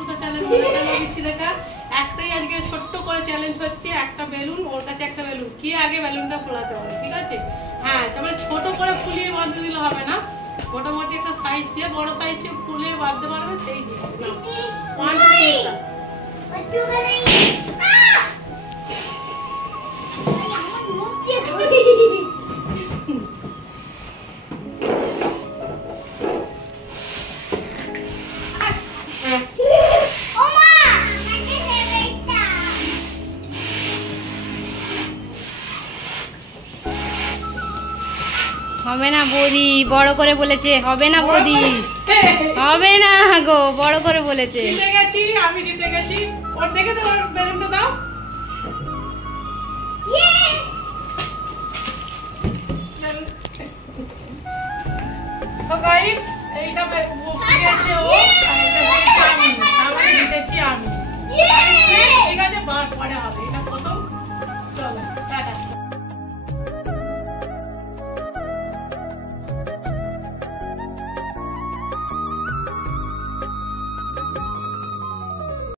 টুকা challenge OBC লেখা একটাই আজকে ছোট্ট করে চ্যালেঞ্জ হচ্ছে, একটা বেলুন, ওর কাছে একটা বেলুন, কে আগে বেলুনটা ফোলাতে পারে, ঠিক আছে? হ্যাঁ, তারপরে ছোট করে ফুলিয়ে বাঁধতে দিলে হবে না, মোটামুটি একটা সাইজ দিয়ে বড় সাইজে ফুলিয়ে বাঁধতে পারবে সেই দিয়ে হবে না বৌদি, বড় করে বলেছে, হবে না বৌদি, হবে না গো, বড় করে বলেছে। জিতে গেছি, আমি জিতে গেছি। ওর দেখে তো, ওর বেলুনটা দাও। সো গাইস, এইটা ফুলিয়েছে ও, আর এটা ফুলিয়েছে আমি। আমি জিতেছি